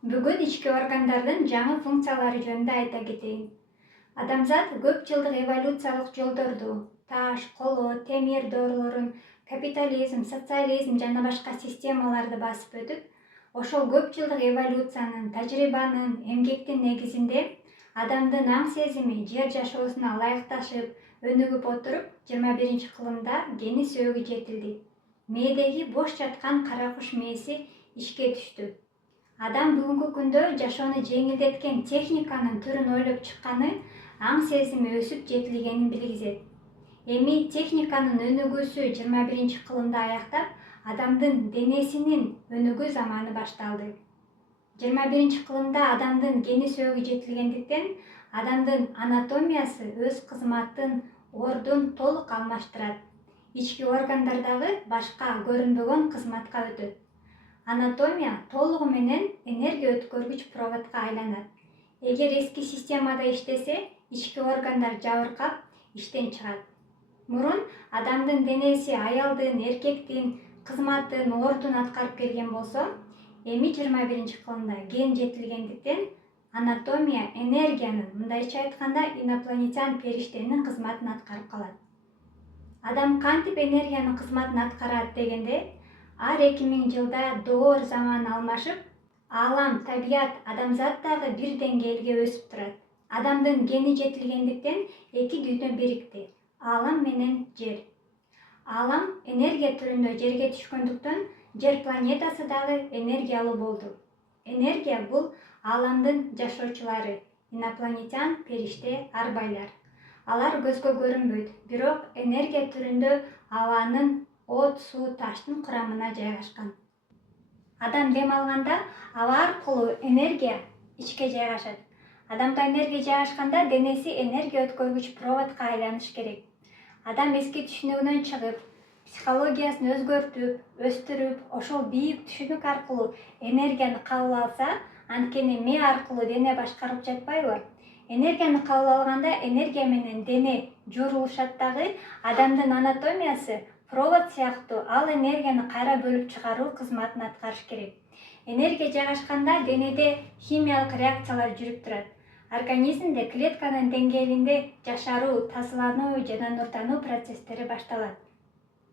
Бүгін ички органдардың жаңы функциялары жөнінде айта кетейін. Адамзат көп жылдық эволюциялық жолдорду, таш, коло, темир доорулорун, капитализм, социализм жана башка системаларды басып өтүп, ошол көп жылдық эволюциянын, тажрыйбанын, эмгектин негизинде адамдын аң сезими жер жашоосуна ылайыкташып, өнүгүп отуруп, 21-кылымда гени сөөгү жетилди. Мээдеги бош жаткан кара куш мээси ишке түштү. Адам бүгүнкү күндө жашоону жеңилдеткен техниканын түрүн ойлоп чыкканы аң сезими өсүп жетилгенин билгизет. Эми техниканын өнүгүүсү 21-кылымда аяктап, адамдын денесинин өнүгүү заманы башталды. 21-кылымда адамдын гени сөөгү жетилгендиктен, адамдын анатомиясы өз кызматын, ордун толук алмаштырат. Ички органдардагы башка көрүнбөгөн кызматка өтөт. Анатомия толугу менен энергия өткөргүч проводко айланат. Эгер эски системада иштесе, ички органдар жабыркап, иштен чыгат. Мурун адамдын денеси аялдын, эркектин кызматын, ордун аткарып келген болсо, эми 21-кылымда ген жетилгендиктен анатомия энергиянын, мындайча айтканда, инопланетян периштенин кызматын аткарып калат. Адам кантип энергиянын кызматын аткарат дегенде, ар 2000 жылда доор заман алмашып, аалам, табият, адамзат дагы бир деңгээлге өсүп турат. Адамдын гени жетилгендиктен эки дүйнө бирикти: аалам менен жер. Аалам энергия түрүндө жерге түшкөндүктөн, жер планетасы дагы энергиялуу болду. Энергия бул ааламдын жашоочулары, инопланетян, периште, арбайлар. Алар көзгө көрүнбөйт, бирок энергия түрүндө абанын, от, суу, таштын курамына жайгашкан. Адам дем алганда аба аркылуу энергия ичке жайгашат. Адамга энергия жайгашканда денеси энергия өткөргүч проводко айланыш керек. Адам эски түшүнүгүнөн чыгып, психологиясын өзгөртүп, өстүрүп, ошол бийик түшүнүк аркылуу энергияны кабыл алса, анткени мээ аркылуу дене башкарылып жатпайбы? Энергияны кабыл алганда энергия менен дене жуурулушат дагы, адамдын анатомиясы провод сыяктуу ал энергияны кайра бөлүп чыгаруу кызматын аткарыш керек. Энергия жайгашканда денеде химиялык реакциялар жүрүп турат. Организмде клетканын деңгээлинде жашаруу, тазалануу жана нурдануу процесстери башталат.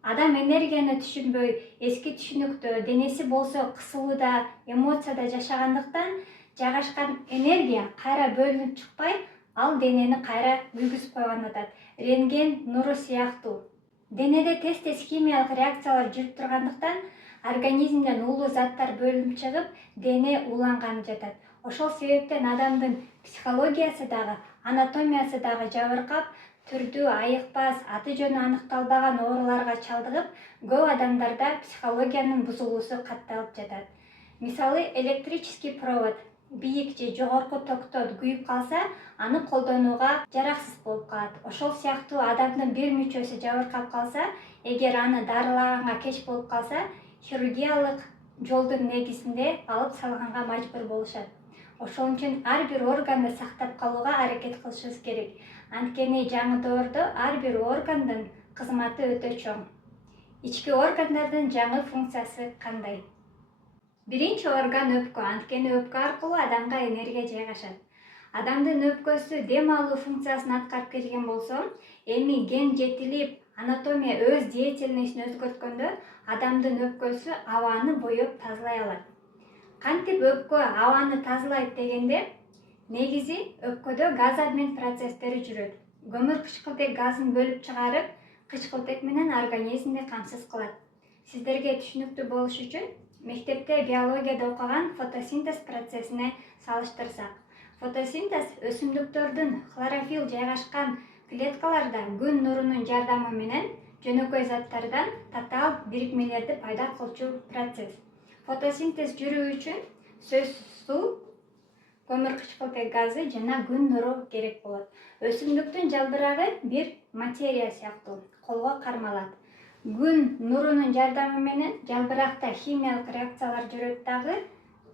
Адам энергияны түшүнбөй, эски түшүнүктө, денеси болсо кысылууда, эмоцияда жашагандыктан, жайгашкан энергия кайра бөлүнүп чыкпай, ал денени кайра үйгүзүп койгон атат. Рентген нуру сыяктуу. Денеде тез-тез химиялык реакциялар жүрүп тургандыктан, организмден уулуу заттар бөлүнүп чыгып, дене ууланганы жатат. Ошол себептен адамдын психологиясы дагы, анатомиясы дагы жабыркап, түрдүү, айыкпас, аты жөнү аныкталбаган ооруларга чалдыгып, көп адамдарда психологиянын бузулуусу катталып жатат. Мисалы, электрический провод бийик же жогорку токто күйүп калса, аны колдонууга жараксыз болуп калат. Ошол сыяктуу адамдын бир мүчөсү жабыркап калса, эгер аны дарылаганга кеч болуп калса, хирургиялык жолдун негизинде алып салганга мажбур болушат. Ошон үчүн ар бир органды сактап калууга аракет кылышыбыз керек. Анткени жаңы доордо ар бир органдын кызматы өтө чоң. Ички органдардын жаңы функциясы кандай? Биринчи орган өпкө, анткени өпкө аркылуу адамга энергия жайгашат. Адамдын өпкөсү дем алуу функциясын аткарып келген болсо, эми ген жетилип, анатомия өз деятельностун өзгөрткөндө, адамдын өпкөсү абаны боеп тазалай алат. Кантип өпкө абаны тазалайт дегенде, негизи өпкөдө газ обмен процесстери жүрөт. Көмүр кычкылтек газын бөлүп чыгарып, кычкылтек менен организмди камсыз кылат. Сиздерге түшүнүктүү болуш үчүн мектепте биологияда окуган фотосинтез процессине салыштырсак. Фотосинтез өсүмдүктөрдүн хлорофилл жайгашкан клеткаларда күн нурунун жардамы менен жөнөкөй заттардан татаал бирикмелерди пайда кылчу процесс. Фотосинтез жүрүү үчүн сөзсүз суу, көмүр кычкылтек газы жана күн нуру керек болот. Өсүмдүктүн жалбырагы бир материя сыяктуу колго кармалат. Күн нурунун жардамы менен жалбыракта химиялык реакциялар жүрөт дагы,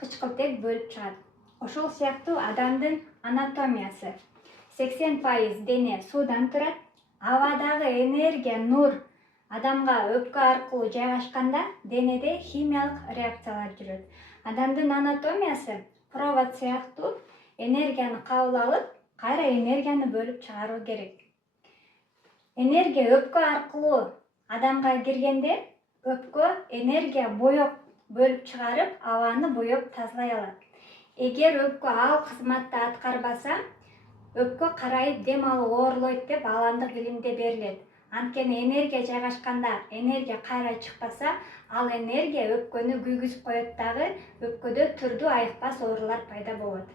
кычкылтек бөлүп чыгат. Ошол сыяктуу адамдын анатомиясы. 80% дене суудан турат. Абадагы энергия, нур адамга өпкө аркылуу жайгашканда, денеде химиялык реакциялар жүрөт. Адамдын анатомиясы провод сыяктуу энергияны кабыл алып, кайра энергияны бөлүп чыгаруу керек. Энергия өпкө аркылуу адамга киргенде, өпкө энергия боёп бөлүп чыгарып, абаны боёп тазалай алат. Эгер өпкө ал кызматты аткарбаса, өпкө карайып дем алуу оорлойт деп аламдык илимде берилет. Анткени энергия жайгашканда энергия кайра чыкпаса, ал энергия өпкөнү күйгүзүп коет дагы, өпкөдө түрдүү айыкпас оорулар пайда болот.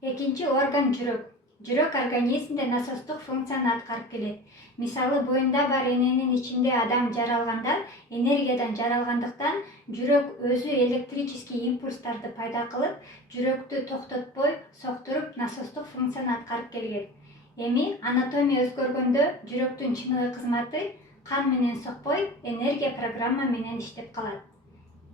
Экинчи орган жүрөк. Жүрөк организмде насостук функцияны аткарып келет. Мисалы, боюнда бар эненин ичинде адам жаралганда, энергиядан жаралгандыктан жүрөк өзү электрический импульстарды пайда кылып, жүрөктү токтотпой, соктуруп насостук функцияны аткарып келген. Эми анатомия өзгөргөндө жүрөктүн чыныгы кызматы кан менен сокпой, энергия программа менен иштеп калат.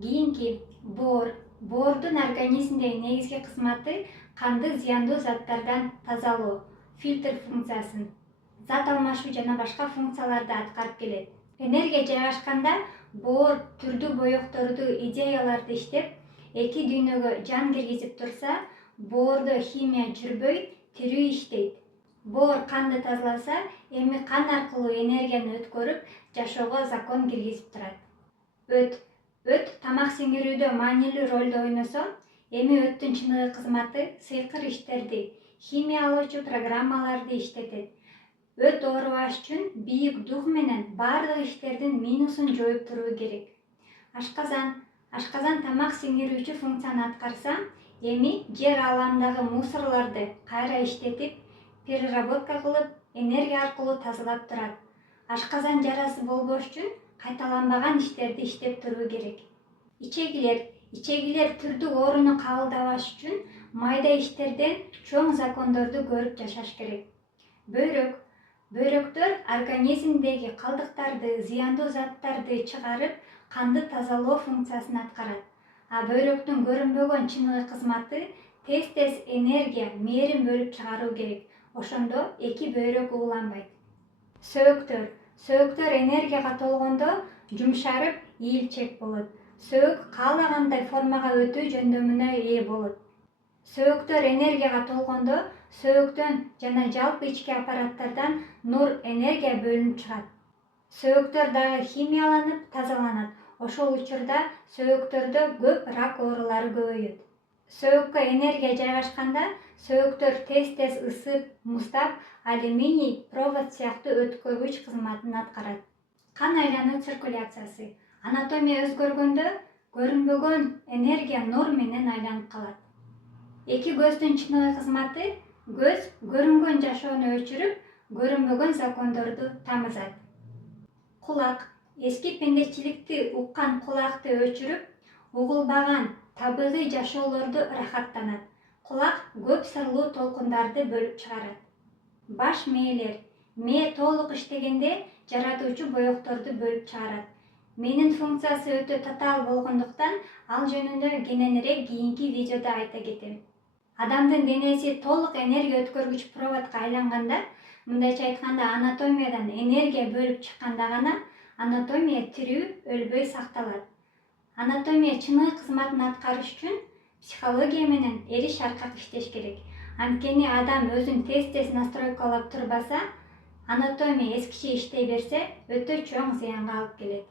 Кийинки боор. Боордун организмдеги негизги кызматы канды зыяндуу заттардан тазалоо, фильтр функциясын, зат алмашуу жана башка функцияларды аткарып келет. Энергия жайгашканда боор түрдүү боёкторду, идеяларды иштеп, эки дүйнөгө жан киргизип турса, боордо химия жүрбөй, тирүү иштейт. Боор канды тазаласа, эми кан аркылуу энергияны өткөрүп, жашоого закон киргизип турат. Өт тамак сиңирүүдө маанилүү ролду ойносо, эми өттүн чыныгы кызматы сыйкыр иштерди, химия алуучу программаларды иштетет. Өт оорубаш үчүн бийик дух менен баардык иштердин минусун жоюп туруу керек. Ашказан тамак сиңирүүчү функцияны аткарса, эми жер аламдагы мусорлорду кайра иштетип, переработка кылып, энергия аркылуу тазалап турат. Ашказан жарасы болбош үчүн кайталанбаган иштерди иштеп туруу керек. Ичегилер түрдүү ооруну кабылдабаш үчүн майда иштерден чоң закондорду көрүп жашаш керек. Бөйрөктөр организмдеги калдыктарды, зыяндуу заттарды чыгарып, канды тазалоо функциясын аткарат. А бөйрөктүн көрүнбөгөн чыныгы кызматы тез энергия, мээрин бөлүп чыгаруу керек. Ошондо эки бөйрөк ууланбайт. Сөөктөр энергияга толгондо жумшарып, ийилчек болот. Сөөк каалагандай формага өтүү жөндөмүнө ээ болот. Сөөктөр энергияга толгондо сөөктөн жана жалпы ички аппараттардан нур энергия бөлүнүп чыгат. Сөөктөр дагы химияланып, тазаланат. Ошол учурда сөөктөрдө көп рак оорулары көбөйөт. Сөөккө энергия жайгашканда, сөөктөр тез ысып, муздап, алюминий провод сыяктуу өткөргүч кызматын аткарат. Кан айлануу циркуляциясы. Анатомия өзгөргөндө көрүнбөгөн энергия нур менен айланып калат. Эки көздүн чыныгы кызматы көз көрүнгөн жашоону өчүрүп, көрүнбөгөн закондорду тамызат. Кулак. Эски пендечиликти уккан кулакты өчүрүп, угулбаган табигый жашоолорду ырахаттанат. Кулак көп сырлуу толкундарды бөлүп чыгарат. Баш мээлер. Мээ толук иштегенде жаратуучу боёкторду бөлүп чыгарат. Мээнин функциясы өтө татаал болгондуктан, ал жөнүндө кененирээк кийинки видеодо айта кетем. Адамдын денеси толук энергия өткөргүч проводко айланганда, мындайча айтканда, анатомиядан энергия бөлүп чыкканда гана анатомия тирүү, өлбөй сакталат. Анатомия чыныгы кызматын аткарыш үчүн психология менен эриш аркак иштеш керек. Анткени адам өзүн тез настройкалап турбаса, анатомия эскиче иштей берсе, өтө чоң зыянга алып келет.